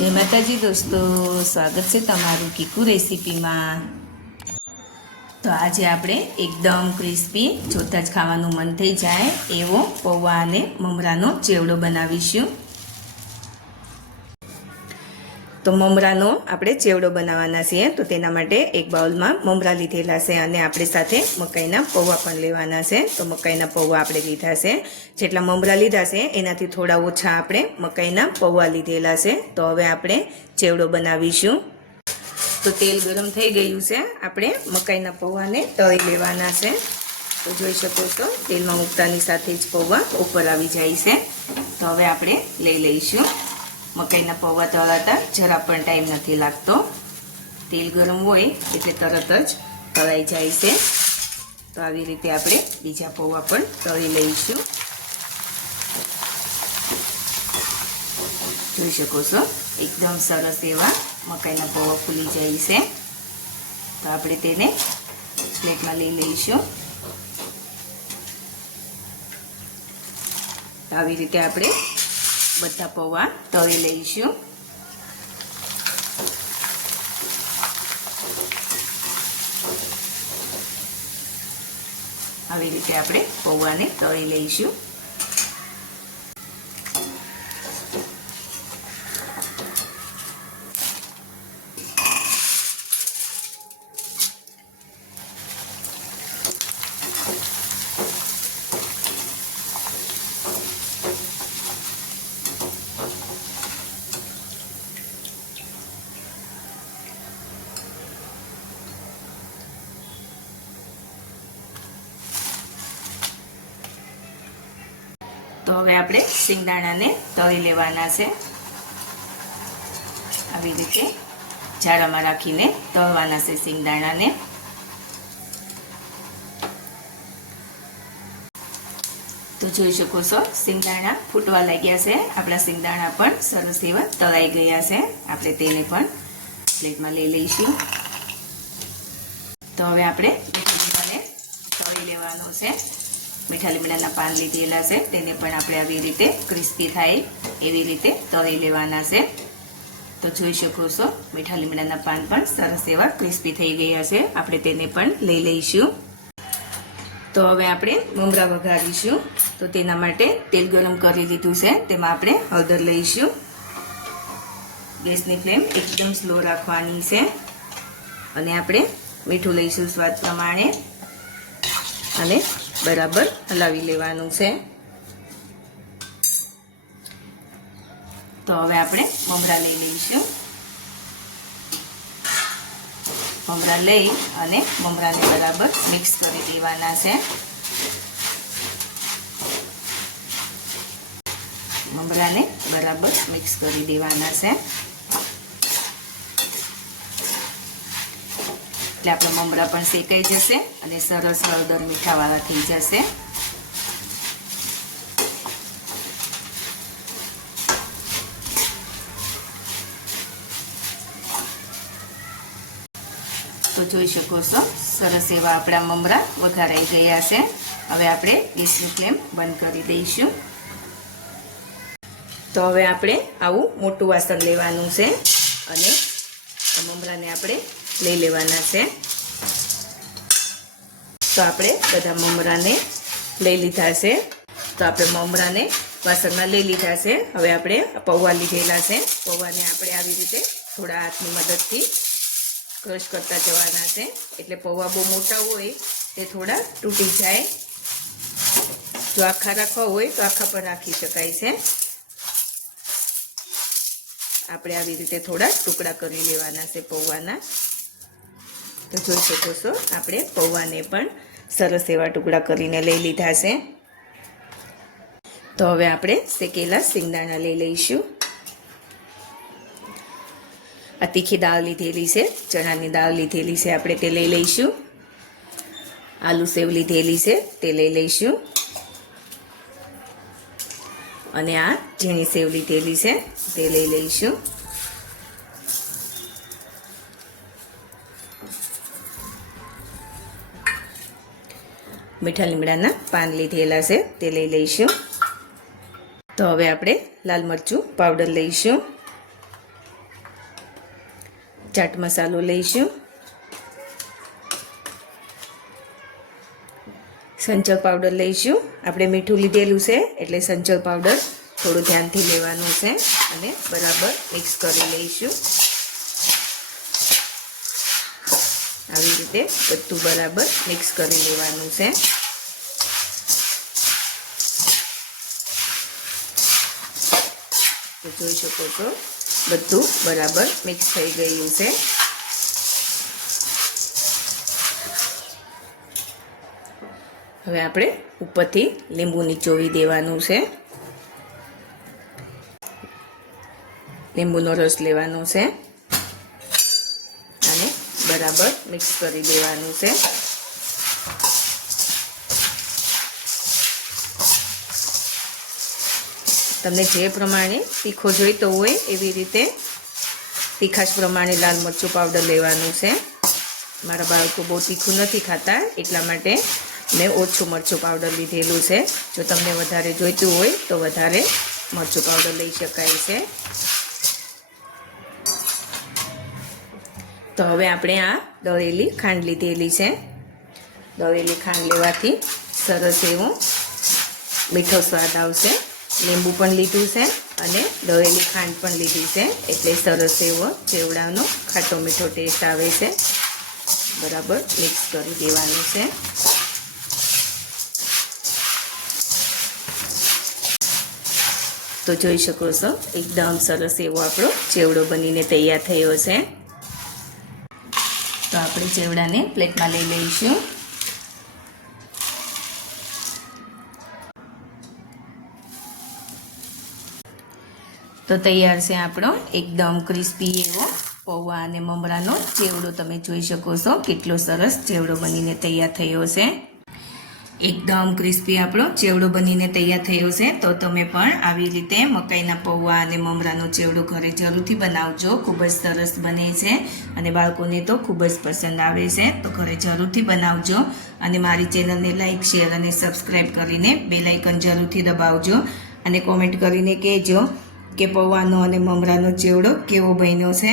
जय माताजी दोस्तों, स्वागत है तमारू कीकू रेसिपी में। तो आज आपणे एकदम क्रिस्पी जोता ज खावानुं मन थई जाए एवो पौवा अने ममरानो चेवड़ो बनावीशुं। तो ममरानो आपणे चेवड़ो बनाववाना छे। तो तेना माटे एक बाउल में ममरा लीधेला छे अने आपणे साथे मकाईना पौवा पण लेवाना छे। तो मकाईना पौवा आपणे लीधा छे, जेटला ममरा लीधा छे एनाथी थोड़ा ओछा आपणे मकाईना पौवा लीधेला छे। तो हवे आपणे चेवड़ो बनावीशुं। तो तेल गरम थई गयुं छे, आपणे मकाईना पौवाने तળી लेवाना छे। तो जोई शको छो तेल में मूकतानी साथे ज पौवा उपर आवी जाय छे। तो हवे आपणे लई लईशुं। मकाईना पौवा तळाता जरा पण टाइम नहीं लागतो, तेल गरम होय एटले तरत ज तळाई जाय छे। तो आवी रीते आपणे बीजा पौवा पण तળી लईशुं। जोई शको छो एकदम सरस एवा मकाईना पौवा फूली जाय छे। तो आपणे तेने प्लेट में लई लईशुं। आवी रीते आपणे बधा पौवा तળી लईशुं। આવી રીતે આપણે પૌવાને તળી લઈશું। तो हवे आपणे सींगदाणाने तળી लेवाना छे। આવી રીતે જાળામાં રાખીને તળવાના છે सींगदाणाने। तो જોઈ શકો છો सींगदाणा फूटवा लाग्या छे। आपણા सींगदाणा पण सरस एवा तळाई गया छे। આપણે તેને પણ પ્લેટમાં લઈ લઈશું। તો હવે આપણે મીઠાને તળી લેવાનો છે। मीठा લીમડાના પાન લીધેલા છે, તેને પણ આપણે આવી રીતે ક્રિસ્પી થાય એવી રીતે તળી લેવાના છે। તો જોઈ શકો છો મીઠા લીમડાના પાન પણ સરસ એવા ક્રિસ્પી થઈ ગયા છે। આપણે તેને પણ લઈ લઈશું। તો હવે આપણે મમરા વઘારીશું। તો તેના માટે તેલ ગરમ કરી લીધું છે, તેમાં આપણે હળદર લઈશું। ગેસની ફ્લેમ એકદમ સ્લો રાખવાની છે અને આપણે મીઠું લઈશું સ્વાદ પ્રમાણે અને बराबर हलावी लेवानुं छे। तो हवे आपणे ममरा लई लईशुं। ममरा लई अने ममराने बराबर मिक्स करी देवाना छे। ममराने बराबर मिक्स करी देवाना छे એટલે આપણો મમરા પણ શેકાઈ જશે અને સરસ હળદર મીઠાવાળા થઈ જશે। તો જોઈ શકો છો સરસ એવા આપણા મમરા વઘારાઈ ગયા છે। હવે આપણે ગેસની ફ્લેમ બંધ કરી દઈશું। તો હવે આપણે આવું મોટું વાસણ લેવાનું છે અને મમરાને આપણે લઈ લેવાના છે। તો આપણે બધા મમરાને લઈ લીધા છે। તો આપણે મમરાને વાસણમાં લઈ લીધા છે। હવે આપણે પૌવા લીધેલા છે, પૌવાને આપણે આવી રીતે થોડા હાથની મદદથી ક્રશ કરતા જવાના છે, એટલે પૌવા બહુ મોટા હોય તે થોડા તૂટી જાય। જો આખા રાખવા હોય તો આખા પણ રાખી શકાય છે। આપણે આવી રીતે થોડા ટુકડા કરી લેવાના છે પૌવાના। तो જોઈ શકો છો આપણે પૌવાને પણ સરસ એવા ટુકડા કરીને લઈ લીધા છે। તો હવે આપણે શેકેલા સિંગદાણા લઈ લઈશું। આ તીખી દાળ લીધેલી છે, ચણાની દાળ લીધેલી છે, આપણે તે લઈ લઈશું। આલુ સેવ લીધેલી છે, તે લઈ લઈશું અને આ ઝીણી સેવ લીધેલી છે, તે લઈ લઈશું। मीठा લીમડાના પાન લીધેલા છે, તે લઈ લઈશું। તો હવે આપણે લાલ મરચું પાવડર લઈશું। ચાટ મસાલો લઈશું, સંચળ પાવડર લઈશું. આપણે મીઠું લીધેલું છે એટલે સંચળ પાવડર થોડું ધ્યાનથી લેવાનું છે અને બરાબર મિક્સ કરી લઈશું. આવી રીતે બધું બરાબર મિક્સ કરી લેવાનું છે. તો જોઈ શકો છો બધું બરાબર મિક્સ થઈ ગયું છે. હવે આપણે ઉપરથી લીંબુ નીચોવી દેવાનું છે. લીંબુનો રસ લેવાનો છે અને બરાબર મિક્સ કરી દેવાનું છે. તમને જે પ્રમાણે તીખો જોઈતો હોય એવી રીતે તીખાશ પ્રમાણે લાલ મરચું પાવડર લેવાનું છે. મારા બાળકો બહુ તીખું નથી ખાતા એટલા માટે મેં ઓછું મરચું પાવડર લીધેલું છે. જો તમને વધારે જોઈતું હોય તો વધારે મરચું પાવડર લઈ શકાય છે. તો હવે આપણે આ દળેલી ખાંડ લીધેલી છે. દળેલી ખાંડ લેવાથી સરસ એવો મીઠો સ્વાદ આવશે. લીંબુ પણ લીધું છે અને દળેલી ખાંડ પણ લીધી છે એટલે સરસ એવો ચેવડાનો ખાટો મીઠો ટેસ્ટ આવે છે. બરાબર મિક્સ કરી દેવાનું છે. તો જોઈ શકો છો એકદમ સરસ એવો આપણો ચેવડો બનીને તૈયાર થયો છે. તો આપણે ચેવડાને પ્લેટમાં લઈ લઈશું. તો તૈયાર છે આપણો એકદમ ક્રિસ્પી એવો પૌવા અને મમરાનો ચેવડો. તમે જોઈ શકો છો કેટલો સરસ ચેવડો બનીને તૈયાર થયો છે. એકદમ ક્રિસ્પી આપણો ચેવડો બનીને તૈયાર થયો છે. તો તમે પણ આવી રીતે મકાઈના પૌવા અને મમરાનો ચેવડો ઘરે જરૂરથી બનાવજો. ખૂબ જ સરસ બને છે અને બાળકોને તો ખૂબ જ પસંદ આવે છે. તો ઘરે જરૂરથી બનાવજો અને મારી ચેનલને લાઈક, શેર અને સબસ્ક્રાઈબ કરીને બેલ આઇકન જરૂરથી દબાવજો અને કોમેન્ટ કરીને કહેજો કે પૌવાનો અને મમરાનો ચેવડો કેવો બન્યો છે.